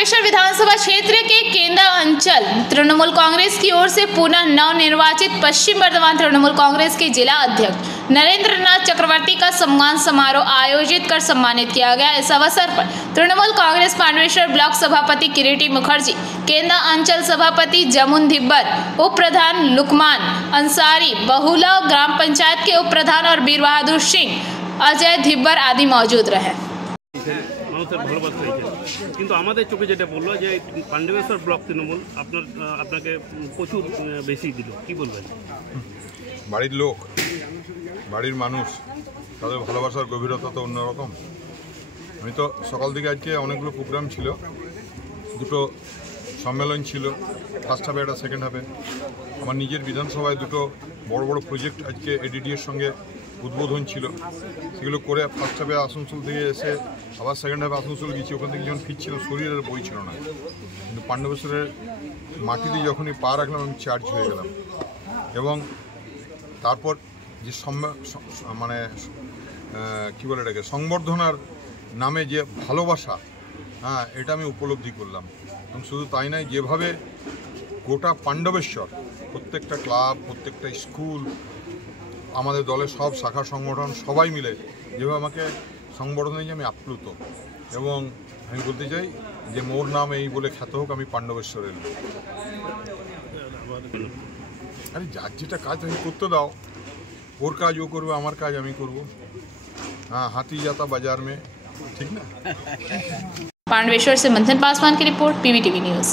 पांडवेश्वर विधानसभा क्षेत्र के केंदा अंचल तृणमूल कांग्रेस की ओर से पुनः नवनिर्वाचित पश्चिम बर्धमान तृणमूल कांग्रेस के जिला अध्यक्ष नरेंद्र नाथ चक्रवर्ती का सम्मान समारोह आयोजित कर सम्मानित किया गया। इस अवसर पर तृणमूल कांग्रेस पांडवेश्वर ब्लॉक सभापति किरीटी मुखर्जी, केंदा अंचल सभापति जमुन धिब्बर, उप प्रधान लुकमान अंसारी, बहुला ग्राम पंचायत के उप प्रधान और बीर बहादुर सिंह, अजय धिब्बर आदि मौजूद रहे। মানুষের ভালোবাসা হয়েছে, কিন্তু আমাদের চোখে যেটা বললো যে পান্ডবেশ্বর ব্লক তৃণমূল আপনাকে প্রচুর বেশি দিল, কি বলবেন? বাড়ির লোক, বাড়ির মানুষ, তাদের ভালোবাসার গভীরতা তো অন্যরকম। আমি তো সকাল থেকে আজকে অনেকগুলো প্রোগ্রাম ছিল, দুটো সম্মেলন ছিল, ফার্স্ট হাফে একটা সেকেন্ড হাফে। আমার নিজের বিধানসভায় দুটো বড় বড় প্রজেক্ট আজকে এডিডিএর সঙ্গে উদ্বোধন ছিল, সেগুলো করে ফার্স্ট হাফে আসানসোল থেকে এসে আবার সেকেন্ড হাফে আসানসোল গেছি। ওখান থেকে যখন ফিরছিল শরীরের বই ছিল না, কিন্তু পান্ডবেশ্বরের মাটিতে যখনই পা রাখলাম আমি চার্জ হয়ে গেলাম। এবং তারপর যে মানে কী বলে এটাকে সংবর্ধনার নামে যে ভালোবাসা, হ্যাঁ, এটা আমি উপলব্ধি করলাম। এবং শুধু তাই নয়, যেভাবে গোটা পান্ডবেশ্বর, প্রত্যেকটা ক্লাব, প্রত্যেকটা স্কুল, আমাদের দলের সব শাখা সংগঠন সবাই মিলে যেভাবে আমাকে সংবর্ধনা দিয়েছে, আমি আপ্লুত। এবং আমি বলতে চাই যে মোর নাম এই বলে খ্যাত হোক আমি পান্ডবেশ্বরের। আরে যার যেটা কাজ আমি করতে দাও, ওর কাজ ও করবে, আমার কাজ আমি করব। हाँ, हाथी जाता बाजार में, ठीक ना। पांडवेश्वर से मंथन पासवान की रिपोर्ट, पीवीटीवी न्यूज़।